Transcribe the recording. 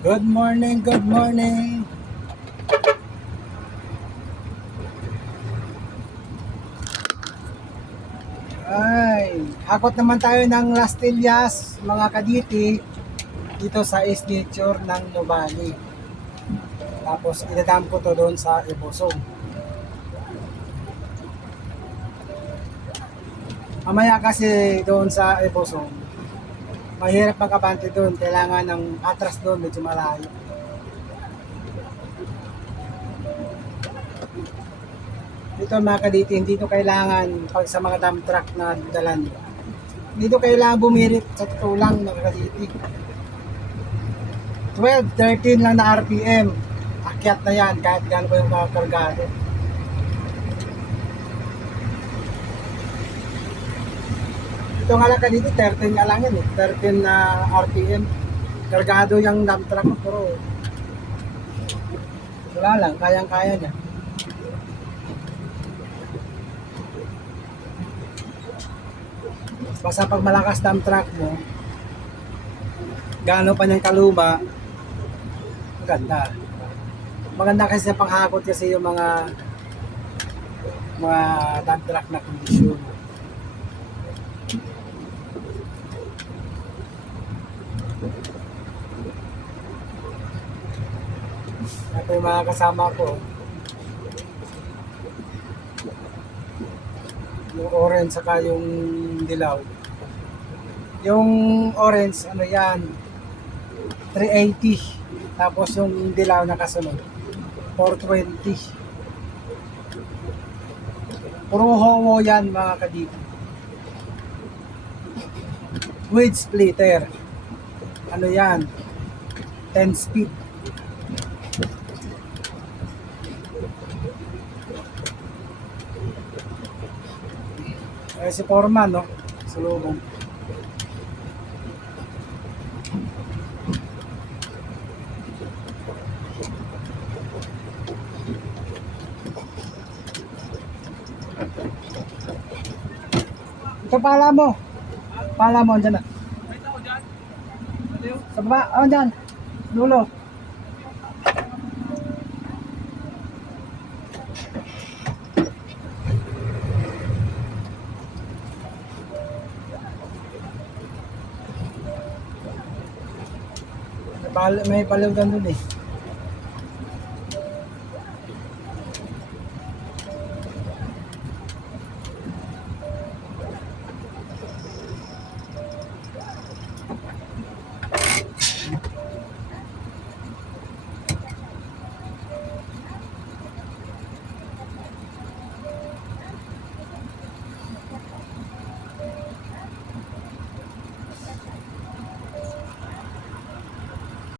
Good morning, good morning. Ay, hakot naman tayo ng Las Tillas, mga kaditi, dito sa East Nature ng Nubali. Tapos idadam ko to doon sa Ibosong. Mamaya kasi doon sa Ibosong, mahirap magkabante doon. Kailangan ng atras doon, medyo malayo. Dito mga kaditi, hindi to kailangan pag sa mga dump truck na dalan. Dito kailangan bumirit sa tulang mga kaditi. 12, 13 lang na RPM. Akyat na yan kahit gaano pa yung mga kargado. Ito nga lang kanito, 13 nga lang yan eh. 13 na RPM. Kargado yung dump truck ko, pero wala lang, kayang-kaya niya. Basta pag malakas dump truck mo, gaano pa niyang kaluma, maganda. Maganda kasi sa panghakot kasi yung mga dump truck na kondisyon. Ito yung mga kasama ko. Yung orange saka yung dilaw. Yung orange, ano yan, 380. Tapos yung dilaw na kasunod, 420. Puro homo yan mga kadito. With splitter. Ano yan? 10 speed. Si Foreman, no? Sulubong. Ito pala mo. Pala mo, andyan na. Sa baba, andyan. Dulo. May paliw doon eh.